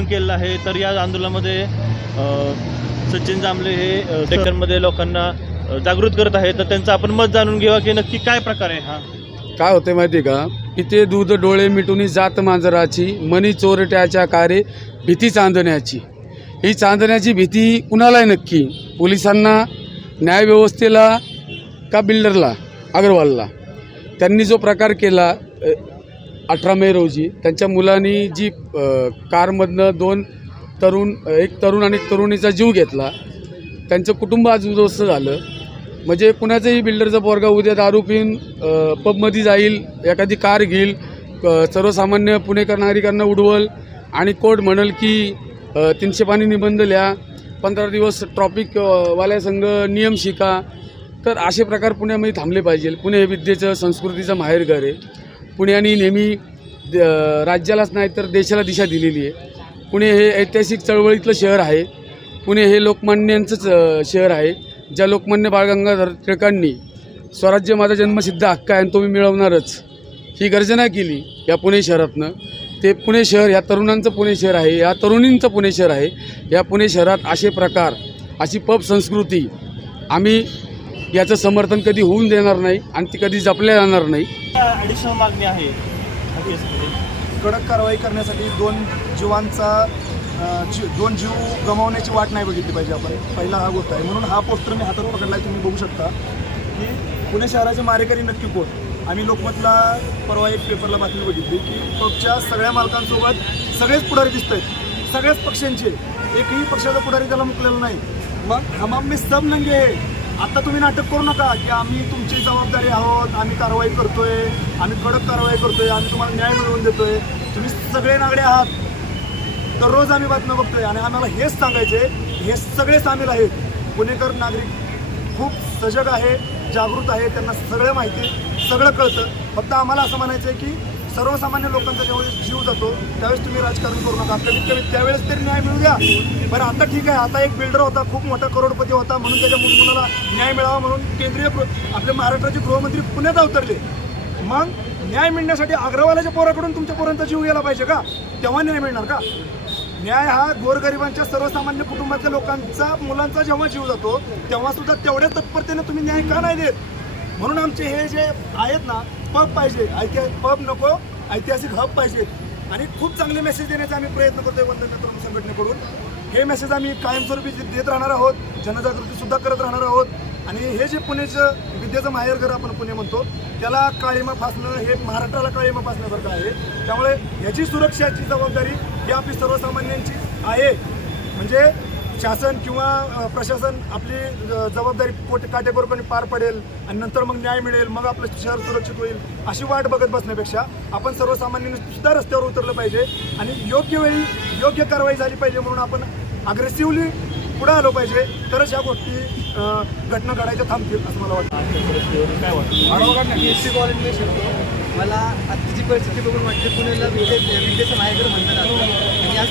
आंदोलन केलेलं आहे. तर या आंदोलनामध्ये सचिन जांभळे हे डेक्कनमध्ये लोकांना जागृत करत आहेत. तर त्यांचं आपण मत जाणून घेऊया की नक्की काय प्रकार आहे हा. काय होते माहिती आहे का, पिते दूध डोळे मिटून जात मांजराची, मनी चोरट्याच्या कारे भीती चांदण्याची. ही चांदण्याची भीती कुणालाय नक्की, पोलिसांना, न्यायव्यवस्थेला का बिल्डरला, अग्रवालला. त्यांनी जो प्रकार केला 18 मे रोजी त्यांच्या मुलांनी जी कारमधनं एक तरुण आणि एक तरुणीचा जीव घेतला, त्यांचं कुटुंब आज उद्ध्वस्त झालं. म्हणजे कुणाचंही बिल्डरचा पोरगा उद्या दारू पिऊन पबमध्ये जाईल, एखादी कार घेईल, सर्वसामान्य पुणेकर नागरिकांना उडवल आणि कोर्ट म्हणेल की 300 पानी निबंध लिहा, 15 दिवस ट्रॉफिक वाल्यासंघ नियम शिका. तर असे प्रकार पुण्यामध्ये थांबले पाहिजे. पुणे हे विद्येचं, संस्कृतीचं माहेरघर आहे. पुण्याने नेहमी राज्यालाच नाही तर देशाला दिशा दिलेली आहे. पुणे हे ऐतिहासिक चळवळीतलं शहर आहे. पुणे हे लोकमान्यांचंच शहर आहे. ज्या लोकमान्य बाळ गंगाधर टिळकांनी स्वराज्य माझा जन्मसिद्ध हक्क आहे आणि तो मी मिळवणारच ही गर्जना केली या पुणे शहरातनं. ते पुणे शहर या तरुणांचं पुणे शहर आहे, या तरुणींचं पुणे शहर आहे. या पुणे शहरात असे प्रकार, अशी पब संस्कृती आम्ही याचं समर्थन कधी होऊन देणार नाही आणि ती कधी जपल्या जाणार नाही. ॲडिशनल मागणी आहे कडक कारवाई करण्यासाठी दोन जीव गमावण्याची वाट नाही बघितली पाहिजे आपण. पहिला हा गोष्ट आहे. म्हणून हा पोस्टर मी हातात पकडला आहे, तुम्ही बघू शकता की पुणे शहराचे मारेकरी नक्की कोण. आम्ही लोकमतला परवा एक पेपरला बातमी बघितली की पबच्या सगळ्या मालकांसोबत सगळेच पुढारी दिसत आहेत, सगळ्याच पक्षांचे. एकही पक्षाचा पुढारी त्याला मुकलेला नाही. मग हम आम्ही सब नंगे आहे. आता तुम्ही नाटक करू नका की आम्ही तुमची जबाबदारी आहोत, आम्ही कारवाई करतोय, आम्ही कडक कारवाई करतोय, आम्ही तुम्हाला न्याय मिळवून देतोय. तुम्ही सगळे नागडे आहात. दररोज आम्ही बातम्या बघतोय आणि आम्हाला हेच सांगायचे, हे सगळे सामील आहेत. पुणेकर नागरिक खूप सजग आहे, जागृत आहे, त्यांना सगळं माहिती, सगळं कळतं. फक्त आम्हाला असं म्हणायचं आहे की सर्वसामान्य लोकांचा ज्यावेळेस जीव जातो त्यावेळेस तुम्ही राजकारण करू नका. कमीत कमी त्यावेळेस तरी न्याय मिळू द्या. बरं आता ठीक आहे, आता एक बिल्डर होता, खूप मोठा करोडपती होता, म्हणून त्याच्या मुलाला न्याय मिळावा म्हणून केंद्रीय आपले महाराष्ट्राचे गृहमंत्री पुण्यात अवतरले. मग न्याय मिळण्यासाठी अग्रवालाच्या पोराकडून तुमच्या पोरांचा जीव गेला पाहिजे का? तेव्हा न्याय मिळणार का? न्याय हा गोरगरिबांच्या, सर्वसामान्य कुटुंबातल्या लोकांचा, मुलांचा जेव्हा जीव जातो तेव्हा सुद्धा तेवढ्या तत्परतेने तुम्ही न्याय का नाही देत? म्हणून आमचे हे जे आहेत ना, पब पाहिजे, पब नको, ऐतिहासिक हब पाहिजे. आणि खूप चांगले मेसेज देण्याचा आम्ही प्रयत्न करतोय वंदन तरुण संघटनेकडून. हे मेसेज आम्ही कायमस्वरूपी देत राहणार आहोत, जनजागृतीसुद्धा करत राहणार आहोत. आणि हे जे पुणेचं विद्येचं माहेरघर आपण पुणे म्हणतो, त्याला काळीमा फासणं हे महाराष्ट्राला काळीमा फासण्यासारखं आहे. त्यामुळे ह्याची सुरक्षाची जबाबदारी ही आपली सर्वसामान्यांची आहे. म्हणजे शासन किंवा प्रशासन आपली जबाबदारी काटेकोरपणे पार पडेल आणि नंतर मग न्याय मिळेल, मग आपलं शहर सुरक्षित होईल, अशी वाट बघत बसण्यापेक्षा आपण सर्वसामान्यांनी सुद्धा रस्त्यावर उतरलं पाहिजे आणि योग्य वेळी योग्य कारवाई झाली पाहिजे. म्हणून आपण अग्रेसिव्हली पुढे आलो पाहिजे, तरच या गोष्टी घटना घडायच्या थांबतील असं मला वाटतं. काय वाटतं? मी एस सी कॉलेजमध्ये शिकतो. मला आत्ताची परिस्थिती बघून वाटते पुण्याला विद्येचं माहेरघर म्हणतात आणि आज